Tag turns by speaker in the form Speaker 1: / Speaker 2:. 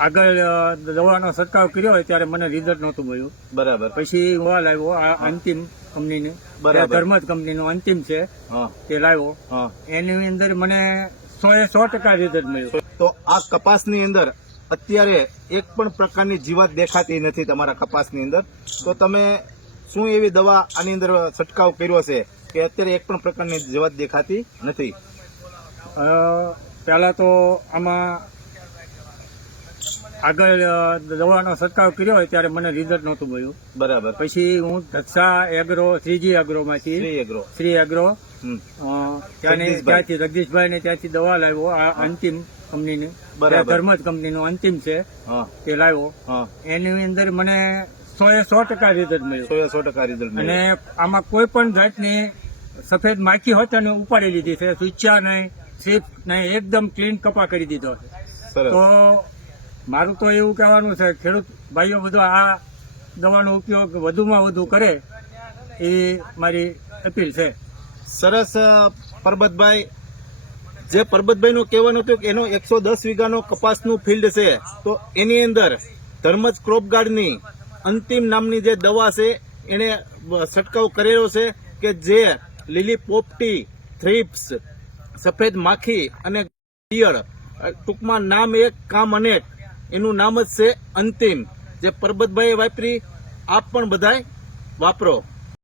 Speaker 1: આગળ દવાનો છંટકાવ કર્યો હોય ત્યારે મને રિઝલ્ટ નહોતું મળ્યું.
Speaker 2: બરાબર.
Speaker 1: પછી હું આ લાવ્યો આ અંતિમ કંપનીની.
Speaker 2: બરાબર.
Speaker 1: ધર્મજ કંપનીનું અંતિમ છે
Speaker 2: હા.
Speaker 1: તે લાવ્યો.
Speaker 2: હા.
Speaker 1: એની અંદર મને સો એ સો ટકા રિઝલ્ટ મળ્યું.
Speaker 2: તો આ કપાસની અંદર અત્યારે એક પણ પ્રકારની જીવાત દેખાતી નથી તમારા કપાસની અંદર. તો તમે શું એવી દવા આની અંદર છંટકાવ કર્યો છે કે અત્યારે એક પણ પ્રકારની જીવાત દેખાતી નથી?
Speaker 1: પહેલા તો આમાં આગળ દવાનો છંટકાવ કર્યો હોય ત્યારે મને રિઝલ્ટ નહોતું મળ્યું.
Speaker 2: બરાબર.
Speaker 1: પછી હું ધક્ષા એગ્રો થ્રીજી એગ્રોમાંથી.
Speaker 2: શ્રી એગ્રો.
Speaker 1: શ્રી એગ્રો. ત્યાંની. ત્યાંથી જગદીશભાઈ ને ત્યાંથી દવા લાવ્યો. આ અંતિમ કંપનીની.
Speaker 2: બરાબર.
Speaker 1: ધર્મજ કંપનીનું અંતિમ છે. તે લાવ્યો. એની અંદર મને સો એ સો ટકા રિઝલ્ટ મળ્યું.
Speaker 2: સો એ સો ટકા રિઝલ્ટ
Speaker 1: અને આમાં કોઈ પણ જાતની સફેદ માખી હોત અને ઉપાડી લીધી છે. સુચ્યા નહીં સ્વીપ નહીં એકદમ ક્લીન કપા કરી દીધો. તો મારું તો એવું કહેવાનું છે, ખેડૂત ભાઈઓ બધો આ દવાનો ઉપયોગ વધુમાં વધુ કરે એ મારી અપીલ છે.
Speaker 2: સરસ પરબતભાઈ. જે પરબતભાઈનું કહેવાનું હતું કે એનો એકસો દસ વીઘાનો કપાસનું ફિલ્ડ છે, તો એની અંદર ધર્મજ ક્રોપ ગાર્ડની અંતિમ નામની જે દવા છે એને છંટકાવ કરેલો છે કે જે લીલી પોપટી થ્રીપ્સ, સફેદ માખી અને ઈયળ ટૂંકમાં નામ એક, કામ અનેક એનું નામ જ છે અંતિમ. જે પરબતભાઈએ વાપરી આપ પણ બધાય વાપરો.